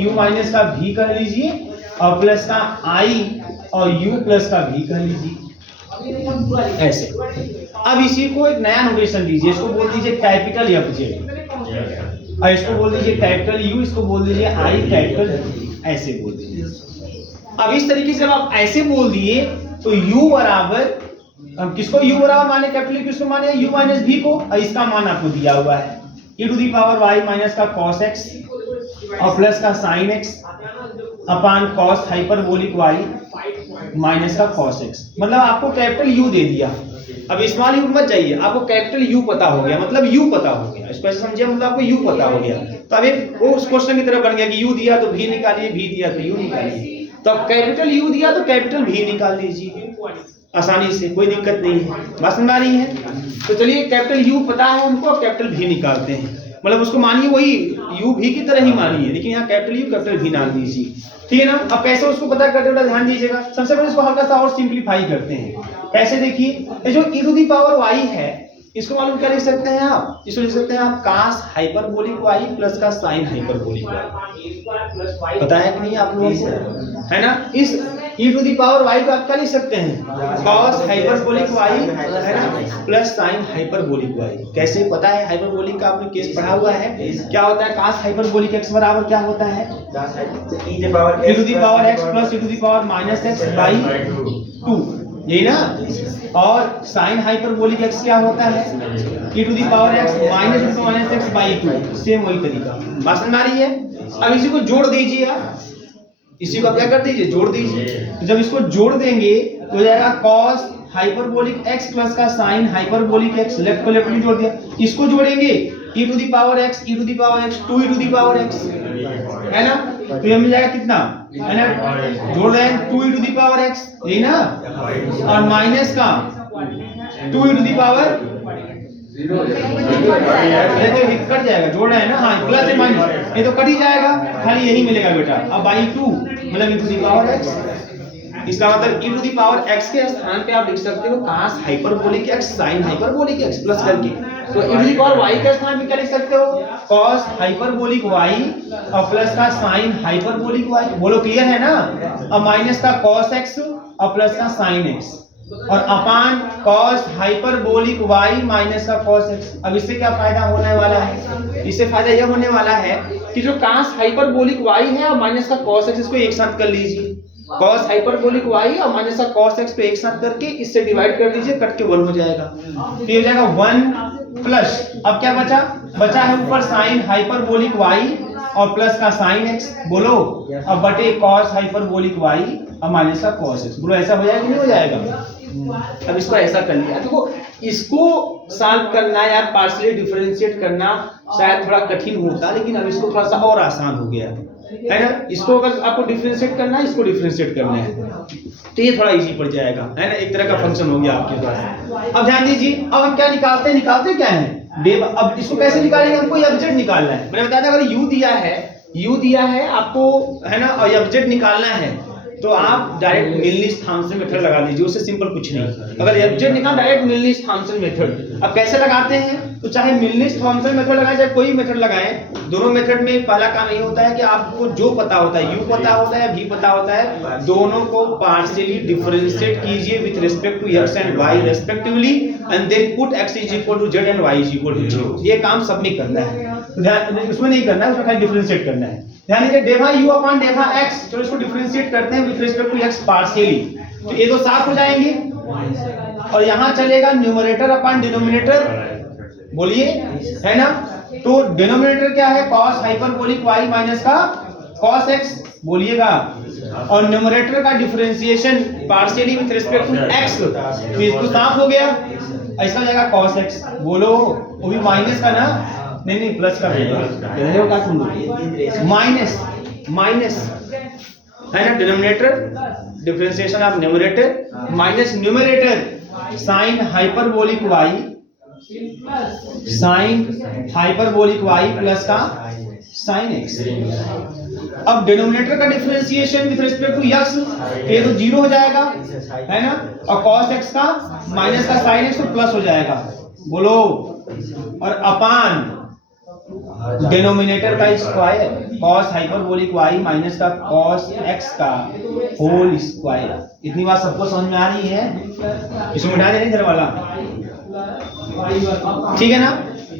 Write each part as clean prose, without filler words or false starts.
u minus का v कह लीजिए और प्लस का i और u प्लस का v कह लीजिए ऐसे। अब इसी को एक नया नोटेशन दीजिए, इसको बोल दीजिए कैपिटल एफ जेड और इसको बोल दीजिए कैपिटल यू, इसको बोल दीजिए आई कैपिटल, ऐसे बोल दीजिए। अब इस तरीके से जब आप ऐसे बोल दिए तो u बराबर किसको u बराबर माने कैपिटल किसको माने u माइनस v को, और इसका मान आपको दिया हुआ है e to the power y minus का cos x और प्लस का sin x upon cos hyperbolic y minus का cos x। मतलब आपको कैपिटल u दे दिया। अब स्मॉल u मत जाइए, आपको कैपिटल u पता हो गया, मतलब u पता हो गया, इसको ऐसे समझिए, मतलब आपको u पता हो गया। तो अब एक वो उस क्वेश्चन की तरह बन गया कि u दिया तो v निकालिए, v दिया तो u निकालिए। तो अब कैपिटल u दिया तो कैपिटल v निकाल दीजिए आसानी से, कोई दिक्कत नहीं है। बात समझ आ रही है? तो चलिए कैपिटल U पता है हमको, कैपिटल V निकालते हैं। मतलब उसको मानिए वही U V की तरह ही मानिए, लेकिन यहाँ कैपिटल U कैपिटल V नाम दीजिए, ठीक है ना। अब कैसे उसको पता करते हैं ध्यान दीजिएगा। सबसे पहले इसको हल्का सा और सिंप्लीफाई करते हैं। कैसे देखिए, ये जो e to the power y है इसको मालूम क्या लिख सकते हैं आप, इसको लिख सकते हैं आप cos हाइपरबोलिक y प्लस का sin हाइपरबोलिक y। पता है कि नहीं आप लोगों को, है ना। इस e to the power y को आप क्या लिख सकते हैं, cos हाइपरबोलिक y है ना प्लस sin हाइपरबोलिक y। कैसे पता है, हाइपरबोलिक का आपने केस पढ़ा हुआ है। क्या होता है cos हाइपरबोलिक x बराबर क्या होता है, e to the power x plus e to the power minus x by 2, यही ना। और साइन हाइपरबोलिक x क्या होता है, e to the power x minus x by 2, same वही तरीका। बात समझ आ रही है? अब इसी को जोड़ दीजिए आप, इसी को आप क्या कर दीजिए, जोड़ दीजिए। जब इसको जोड़ देंगे तो हो जाएगा cos हाइपरबोलिक x प्लस का sin हाइपरबोलिक x, लेफ्ट को लेफ्ट में जोड़ दिया। इसको जोड़ेंगे e to the power x, e to the power x, 2 e to the power x, है ना। तो ये मिल जाएगा कितना, है ना, जोड़ रहे हैं 2 e to the power x, यही ना, और माइनस का 2 e टू दी पावर, ये कट जाएगा, जोड़ रहे हैं ना, हाँ प्लस है माइनस, ये तो कट ही जाएगा, खाली यही मिलेगा बेटा। अब बाई 2 मतलब e to the power x, इसका मतलब e to the power x के स्थान पे आप लिख सकते हो cos hyperbolic x sin hyperbolic x plus करके। तो e to the power y के स्थान पे क्या लिख सकते हो, cos हाइपरबोलिक y और प्लस का sin हाइपरबोलिक y। बोलो क्लियर है ना। अब माइनस का cos x और प्लस का sin x और upon cos hyperbolic y minus का cos x। अब इससे क्या फायदा होने वाला है, इससे फायदा यह होने वाला है कि जो cos हाइपरबोलिक y है और माइनस का cos x, इसको एक साथ कर लीजिए। cos हाइपरबोलिक y और माइनस का cos x पे एक साथ करके इससे डिवाइड कर दीजिए, कट के 1 हो जाएगा। तो ये हो जाएगा 1 प्लस, अब क्या बचा, बचा है ऊपर sin हाइपरबोलिक y और प्लस का sin x, बोलो, अब बटे cos हाइपरबोलिक y और माइनस का cos x। बोलो ऐसा हो जाएगा कि नहीं हो जाएगा। अब इसको ऐसा कर लिया। देखो इसको सॉल्व करना या पार्शियली डिफरेंशिएट करना शायद थोड़ा कठिन होता, लेकिन अब इसको थोड़ा सा और आसान हो गया है ना। इसको अगर आपको डिफरेंशिएट करना है, इसको डिफरेंशिएट करना है तो ये थोड़ा इजी पड़ जाएगा, है ना। एक तरह का फंक्शन हो गया आपके पास। अब ध्यान दीजिए, अब हम क्या निकालते क्या है, अब इसको कैसे निकालेंगे, हमको एफजेड निकालना है। मैंने बताया था अगर u दिया है आपको, है ना, और एफजेड निकालना है तो आप डायरेक्ट मिलनिस-थॉम्सन मेथड लगा लीजिए, उससे सिंपल कुछ नहीं। अगर एफजेड निकाल डायरेक्ट मिलनिस-थॉम्सन मेथड। अब कैसे लगाते हैं, तो चाहे मिलनिस-थॉम्सन मेथड लगाएं चाहे कोई मेथड लगाएं, दोनों मेथड में पहला काम ये होता है कि आपको जो पता होता है, u पता होता है, v पता होता है, दोनों को पार्शियली डिफरेंशिएट कीजिए with respect to x and y respectively and then put x is equal to z and y is equal to 0। ये काम सब में करना है, ध्यान उसमें नहीं करना है, उसमें खाली डिफरेंशिएट करना है। ध्यान दीजिए डेवा u अपॉन डेवा x, चलो इसको डिफरेंशिएट करते हैं with respect to x partially, तो ये तो साफ हो जाएंगे। और यहाँ चलेगा न्यूमरेटर अपॉन डिनोमिनेटर, बोलिए, है ना। तो डिनोमिनेटर क्या है, cos हाइपरबोलिक y माइनस का cos x, बोलिएगा। और न्यूमरेटर का differentiation partially with respect to x, तो इसको साफ हो गया, ऐसा हो जाएगा cos x। बोलो, वो भी माइनस का ना, नहीं प्लस का माइनस है ना। Denominator differentiation of numerator minus numerator sine hyperbolic y plus का साइन x। अब डिनोमिनेटर का differentiation with respect to x, ये तो 0 हो जाएगा, है ना, और cos x का माइनस का sin x तो प्लस हो जाएगा, बोलो। और अपान डिनोमिनेटर का square cos hyperbolic y minus का cos x का होल स्क्वायर। इतनी बात सबको समझ में आ रही है? इसको मिटा देना इधर वाला, ठीक है ना।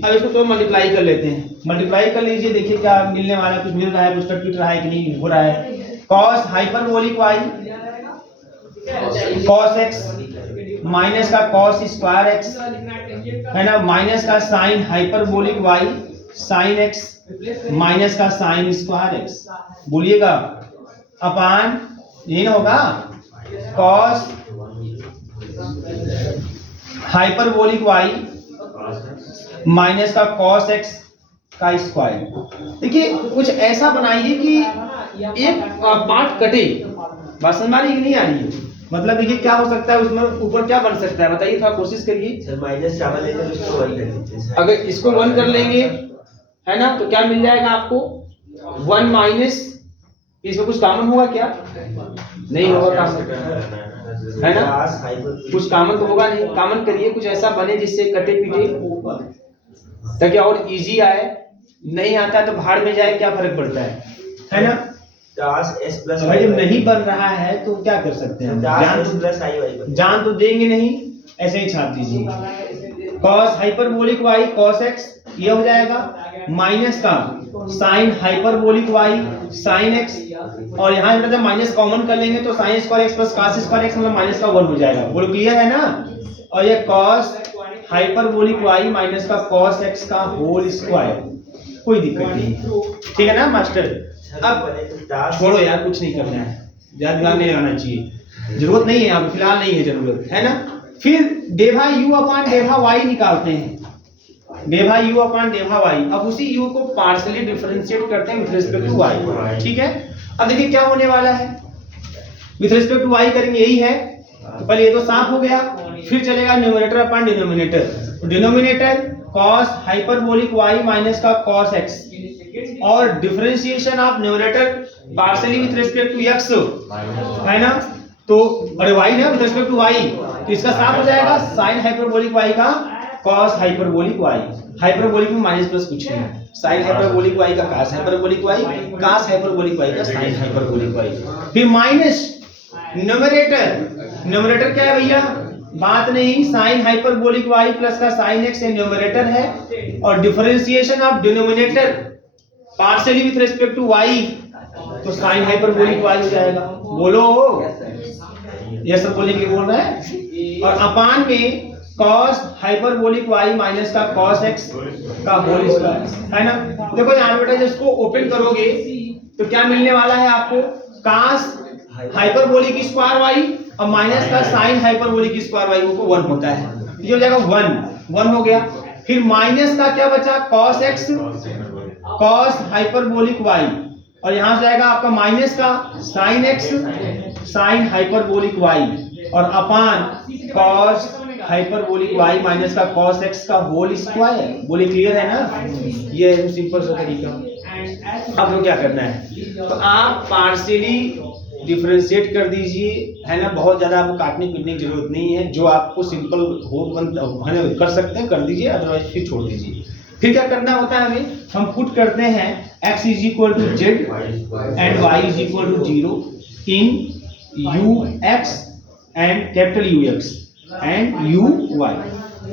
अब इसको तो मल्टीप्लाई कर लेते हैं, मल्टीप्लाई कर लीजिए, देखिए क्या मिलने वाला है, कुछ मिल रहा है, कुछ कट रहा है कि नहीं हो रहा है। cos hyperbolic y cos x minus का cos स्क्वायर x है ना, माइनस का sin hyperbolic y sin x minus का sin स्क्वायर x, बोलिएगा अपान ये ना होगा cos हाइपरबोलिक y माइनस का cos x का स्क्वायर। देखिए कुछ ऐसा बनाइए कि एक पार्ट कटे, बात समझ आ रही है कि नहीं आ रही है? मतलब देखिए क्या हो सकता है उसमें, ऊपर क्या बन सकता है बताइए, थोड़ा कोशिश करिए। सर माइनस चावल लेकर उसको 1 कर दीजिए। अगर इसको 1 कर लेंगे है ना, तो क्या मिल जाएगा आपको 1 माइनस, इसमें कुछ कॉमन होगा क्या? नहीं होगा कॉमन, है ना, कुछ कॉमन तो होगा नहीं। कॉमन करिए, कुछ ऐसा बने जिससे कटे पीटे, ताकि और इजी आए। नहीं आता है तो भाड़ में जाए, क्या फर्क पड़ता है ना। भाई जब नहीं बन रहा है तो क्या कर सकते हैं, जान तो देंगे नहीं, ऐसे ही छाप दीजिए। cos hyperbolic y cos x ये हो जाएगा, माइनस का sin hyperbolic y sin x, और यहाँ मतलब माइनस कॉमन कर लेंगे तो sin square x plus cos square x मतलब माइनस का 1 हो जाएगा। बोलो क्लियर है ना। और ये cos हाइपरबोलिक y माइनस का cos x का होल स्क्वायर, कोई दिक्कत नहीं, ठीक है ना मास्टर। अब छोड़ो यार, कुछ नहीं करना है, ज्यादा दिमाग नहीं लगाना चाहिए, जरूरत नहीं है, अब फिलहाल नहीं है जरूरत, है ना। फिर डेभा u अपान डेभा y निकालते हैं, डेभा u अपान डेभा y। अब उसी u को पार्शियली डिफरेंशिएट करते हैं विद रिस्पेक्ट टू y, ठीक है। अब देखिए क्या होने वाला है, विद रिस्पेक्ट टू y करेंगे, यही है। तो पहले ये तो साफ हो गया, फिर चलेगा numerator upon denominator. Denominator cos hyperbolic y minus का cos x, और differentiation of numerator partially with respect to x, है ना। तो अरे y ना विद रिस्पेक्ट टू y, तो इसका साफ हो जाएगा sin हाइपरबोलिक y का cos हाइपरबोलिक y। हाइपरबोलिक में माइनस प्लस कुछ नहीं, sin हाइपरबोलिक y का cos hyperbolic y, cos hyperbolic y का sin हाइपरबोलिक y। फिर माइनस न्यूमरेटर, न्यूमरेटर क्या है भैया, बात नहीं, sin हाइपरबोलिक y प्लस का sin x ये न्यूमरेटर है, और differentiation of denominator partially with respect to y, तो sin हाइपरबोलिक y हो जाएगा। बोलो ये सब बोलने के लिए बोल रहा है। और अपान में cos हाइपरबोलिक y माइनस का cos x का होल स्क्वायर, है ना। देखो यहाँ बेटा जब इसको ओपन करोगे तो क्या मिलने वाला है आपको, cos हाइपरबोलिक स्क्वायर y और माइनस का sin हाइपरबोलिक स्क्वायर y को 1 होता है, ये हो जाएगा 1 हो गया। फिर माइनस का क्या बचा, cos x cos hyperbolic y, और यहां से जाएगा आपका माइनस का sin x sin hyperbolic y, और upon cos hyperbolic y minus का cos x का होल स्क्वायर। बोले क्लियर है ना, ये है सिंपल सा तरीका। अब तो क्या करना है, तो आप पार्शियली डिफरेंशिएट कर दीजिए, है ना। बहुत ज्यादा आपको काटने पीटने की जरूरत नहीं है, जो आपको सिंपल हो है ना कर सकते हैं कर दीजिए, अदरवाइज फिर छोड़ दीजिए। फिर क्या करना होता है हमें, हम पुट करते हैं x is equal to Z and y is equal to 0 in ux and capital ux and uy।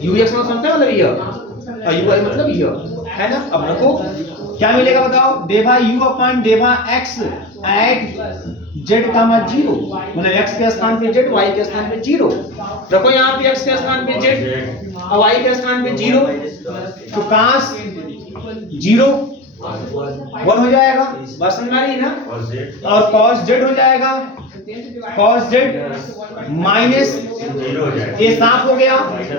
ux मतलब समझते हैं, मतलब यह, और uy मतलब यह, है ना। अब रखो क्या मिलेगा बताओ, डेभा u upon Debha x at z comma 0, मतलब x के स्थान पे z, y के स्थान पे 0। रखो यहाँ पे x के स्थान पे z और y के स्थान पे 0, तो cos 0 1 हो जाएगा, बस समझ आ रही है ना। और cos z हो जाएगा, cos z माइनस, ये साफ हो गया,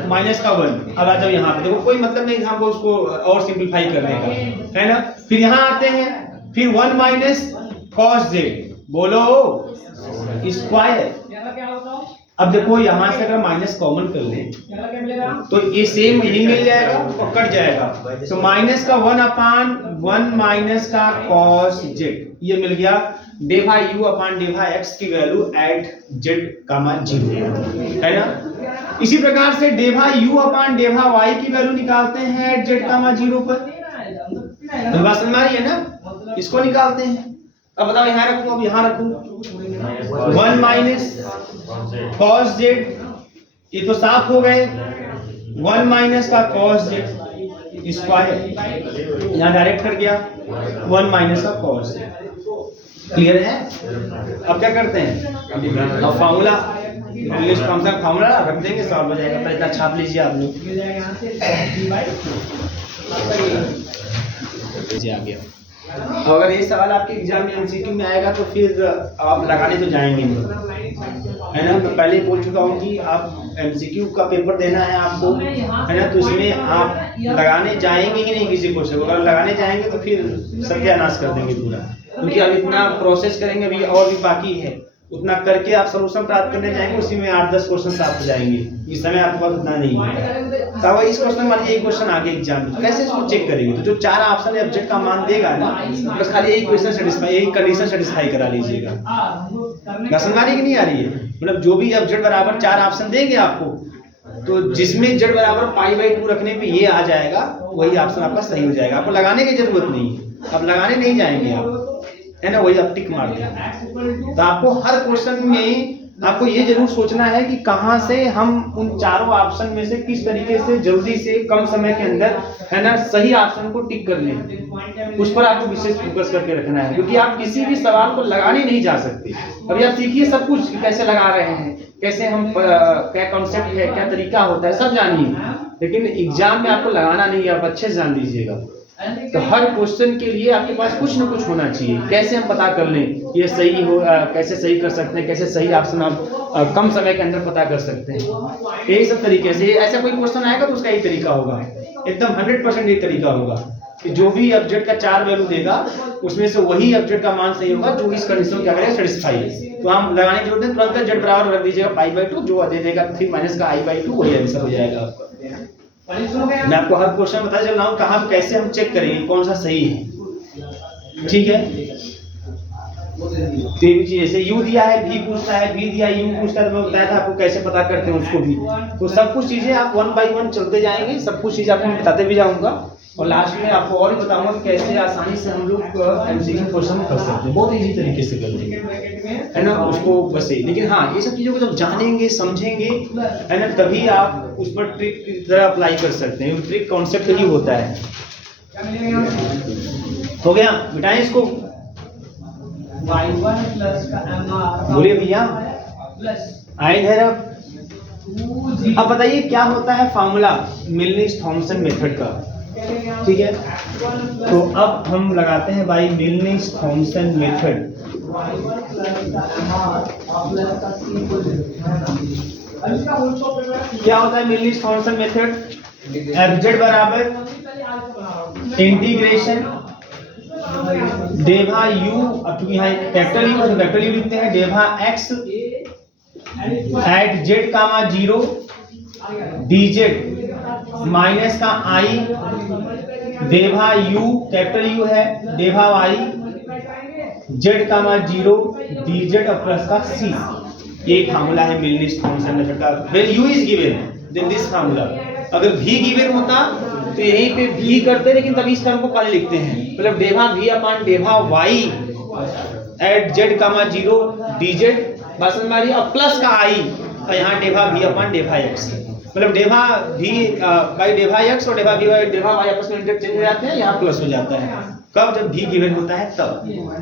माइनस का 1। अब आ जाओ यहाँ पे, देखो कोई मतलब नहीं हमको उसको और सिंपलीफाई करने का, है ना। फिर यहाँ आते हैं, फिर 1 माइनस cos z, बोलो स्क्वायर। अब देखो यहाँ से अगर माइनस कॉमन कर लें तो ये सेम यही मिल जाएगा और कट जाएगा, तो माइनस का 1 अपान 1 माइनस का cos z, ये मिल गया। डेभा u अपान डेभा x की वैल्यू एट z कामा 0, है ना। इसी प्रकार से डेभा u अपान डेभा y की वैल्यू निकालते हैं एट z कामा 0 पर, तो बात समझ में आ रही है ना? इसको निकालते हैं। अब बताओ यहाँ रखूं, अब यहाँ रखूं 1 माइनस कॉस जेड, ये तो साफ हो गए। 1 माइनस का कॉस जेड स्क्वायर, यहाँ डायरेक्ट कर गया 1 माइनस का कॉस जेड। क्लियर है? अब क्या करते हैं, अब फार्मूला इंग्लिश फार्मूला रख देंगे, सॉल्व हो जाएगा। तो इतना छाप लीजिए आप लोग, आ गया। तो अगर ये सवाल आपके एग्जाम में एमसीक्यू में आएगा तो फिर आप लगाने तो जाएंगे नहीं, है ना? तो पहले ही बोल चुका हूँ कि आप एमसीक्यू का पेपर देना है आपको, है ना? तो इसमें आप लगाने जाएंगे ही नहीं किसी क्वेश्चन को। अगर लगाने जाएंगे तो फिर सत्यानाश कर देंगे पूरा, क्योंकि अब इतना प्रोसेस करेंगे, अभी और भी बाकी है। उतना करके आप सोल्यूशन प्राप्त करने जाएंगे, उसी में 8-10 क्वेश्चन प्राप्त हो जाएंगे। इस समय आपके पास उतना नहीं है। तो इस क्वेश्चन मान लीजिए एक क्वेश्चन आगे एग्जाम में, तो कैसे इसको चेक करेंगे? तो जो 4 ऑप्शन ऑब्जेक्ट का मान देगा ना, बस खाली एक क्वेश्चन सेटिस्फाई, एक कंडीशन सेटिस्फाई करा लीजिएगा। समझ आ रही है कि नहीं आ रही है? मतलब जो भी ऑब्जेक्ट बराबर 4 ऑप्शन देंगे आपको, तो जिसमें z बराबर π/2 रखने पे ये आ जाएगा, वही ऑप्शन आपका सही हो जाएगा। आपको लगाने की जरूरत नहीं है, अब लगाने नहीं जाएंगे आप, है ना? वही आप टिक मार देंगे। तो आपको हर क्वेश्चन में आपको ये जरूर सोचना है कि कहां से हम उन चारों ऑप्शन में से किस तरीके से जल्दी से कम समय के अंदर, है ना, सही ऑप्शन को टिक कर लें। उस पर आपको विशेष फोकस करके रखना है, क्योंकि आप किसी भी सवाल को लगाने नहीं जा सकते। अभी आप सीखिए सब कुछ, कैसे लगा रहे हैं, कैसे हम क्या कॉन्सेप्ट है, क्या तरीका होता है, सब जानिए। लेकिन एग्जाम में आपको लगाना नहीं है, आप अच्छे से जान लीजिएगा। तो हर क्वेश्चन के लिए आपके पास कुछ ना कुछ होना चाहिए। कैसे हम पता कर लें ये सही हो, कैसे सही कर सकते हैं, कैसे सही ऑप्शन आप कम समय के अंदर पता कर सकते हैं। यही सब तरीके से ऐसा कोई क्वेश्चन आएगा तो उसका यही तरीका होगा, एकदम 100% यही तरीका होगा कि जो भी ऑब्जेक्ट का 4 वैल्यू देगा, उसमें से वही ऑब्जेक्ट का मान सही होगा जो इस कंडीशन को क्या करेगा, सेटिस्फाई है। तो हम लगाने की जरूरत है, तुरंत z बराबर रख दीजिएगा π/2, जो दे देगा 3 माइनस का i/2, वही आंसर हो जाएगा आपका। मैं आपको हर क्वेश्चन बता चल रहा हूँ कहाँ कैसे हम चेक करेंगे कौन सा सही है, ठीक है? तो जैसे u दिया है, v पूछता है, v दिया है, u पूछता है, तो मैं बताया था आपको कैसे पता करते हैं उसको भी। तो सब कुछ चीजें आप 1 बाय 1 चलते जाएंगे, सब कुछ चीजें आपको बताते भी जाऊंगा, और लास्ट में आपको और भी बताऊंगा कि कैसे आसानी से हम लोग एमसीक्यू क्वेश्चन कर सकते हैं, बहुत इजी तरीके से कर लेंगे, है ना? उसको बस ही। लेकिन हाँ, ये सब चीजों को जब जानेंगे, समझेंगे, है ना, तभी आप उस पर ट्रिक की तरह अप्लाई कर सकते हैं। ट्रिक कॉन्सेप्ट ही होता है। हो गया, मिटाएं इसको, बोलिए भैया, आए इधर। अब बताइए क्या होता है फार्मूला मिलनिस-थॉमसन मेथड का, ठीक है? तो अब हम लगाते हैं बाय मिलनिस-थॉमसन मेथड। क्या होता है मिलनिस-थॉमसन मेथड? एफजेड बराबर इंटीग्रेशन डेवा यू, अब चूंकि यहाँ कैपिटल यू है तो कैपिटल यू लिखते हैं, डेवा X at Z comma 0 dz माइनस का आई डेवा यू, कैपिटल यू है, डेवा वाई जेड कामा 0 dz और प्लस का c। ये फार्मूला है मिलनिस-थॉमसन मेथड का। When u is given then this formula. अगर v गिवन होता तो यहीं पे v करते, लेकिन तभी इस टर्म को पहले लिखते हैं, मतलब del v upon del y at z comma 0 dz, बात समझ में आ रही है? और प्लस का i, और यहाँ डेवा v अपॉन डेवा x, मतलब डेवा v बाई डेवा x और डेवा v बाई डेवा y आपस में इंटरचेंज हो जाते हैं, यहाँ प्लस हो जाता है। कब? जब v गिवन होता है तब,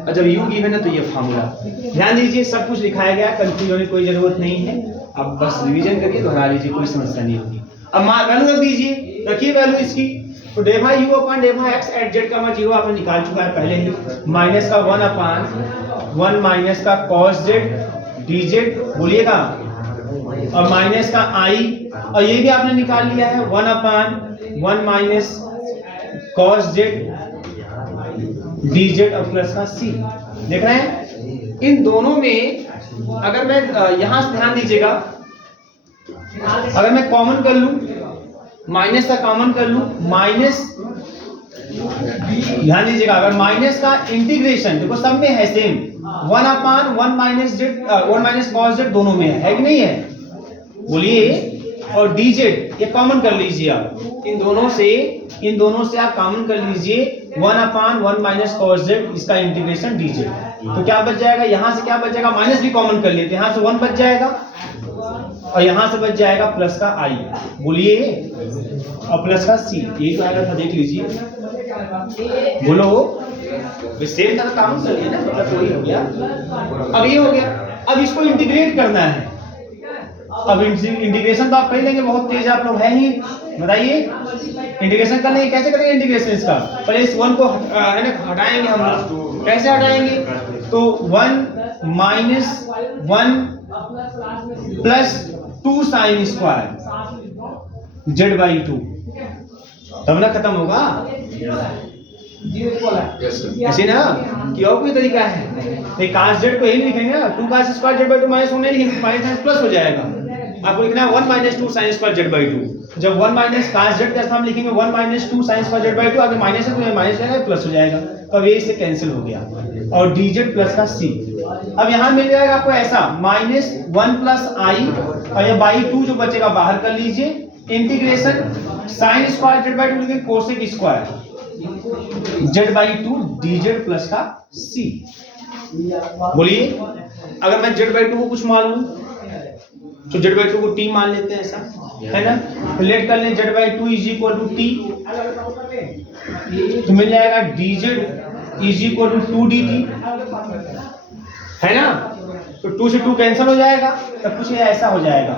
और जब u गिवन है तो ये फार्मूला। ध्यान दीजिए, सब कुछ लिखाया गया, कंफ्यूज होने की कोई जरूरत नहीं है। अब बस रिवीजन करिए, दोहरा लीजिए, कोई समस्या नहीं होगी। अब वैल्यू रख दीजिए, रखिए वैल्यू इसकी। तो del u upon डेवा x at z comma 0 आपने निकाल चुका है पहले ही, माइनस का 1 अपॉन 1 माइनस का cos z dz, बोलिएगा, और माइनस का i, और ये भी आपने निकाल लिया है 1 upon 1 minus cos z dz और प्लस का c। देख रहे हैं? इन दोनों में अगर मैं यहां से ध्यान दीजिएगा, अगर मैं कॉमन कर लूं, माइनस का कॉमन कर लूं, माइनस, ध्यान दीजिएगा, अगर माइनस का इंटीग्रेशन, देखो सब में है same, 1 upon 1 minus z 1 minus cos z दोनों में है कि नहीं है? बोलिए, और dz ये कॉमन कर लीजिए आप, इन दोनों से आप कॉमन कर लीजिए 1/1 माइनस cos z, इसका इंटीग्रेशन dz। तो क्या बच जाएगा, यहाँ से क्या बच जाएगा, माइनस भी कॉमन कर लेते हैं, यहाँ से 1 बच जाएगा और यहाँ से बच जाएगा प्लस का i, बोलिए, और प्लस का c, यही तो आएगा था, देख लीजिए, बोलो, सेम था काम कर लिया ना, प्लस वही हो गया। अब ये हो गया, अब इसको इंटीग्रेट करना है। अब इंटीग्रेशन तो आप कर लेंगे, बहुत तेज आप लोग हैं ही, बताइए इंटीग्रेशन कर लेंगे, कैसे करेंगे इंटीग्रेशन इसका, पहले इस 1 को है ना हटाएंगे हम लोग, कैसे हटाएंगे, तो 1 minus 1 plus 2 sine square z/2, तब ना खत्म होगा, ऐसे ना कि और कोई तरीका है, cos z को यही लिखेंगे ना, 2 cos स्क्वायर z/2 माइनस होने लिखेंगे, माइनस प्लस हो जाएगा, आपको लिखना है 1 माइनस 2 साइन स्क्वायर z/2, जब 1 माइनस cos z का स्थान लिखेंगे 1 माइनस 2 साइन स्क्वायर z/2, आगे माइनस है तो ये माइनस जाएगा, प्लस हो जाएगा, तो अब ये इससे कैंसिल हो गया, और dz प्लस का c, अब यहाँ मिल जाएगा आपको ऐसा माइनस 1 प्लस i, और ये बाई 2 जो बचेगा बाहर कर लीजिए, इंटीग्रेशन साइन स्क्वायर z/2 लिखेंगे cosec square z/2 dz plus का c, बोलिए, अगर मैं z/2 को कुछ मान लूं तो z/2 को t मान लेते हैं, ऐसा है ना, तो लेट कर लें z/2 is equal to t, तो मिल जाएगा dz is equal to 2dt, है ना, तो 2 से 2 कैंसिल हो जाएगा, तब कुछ ऐसा हो जाएगा,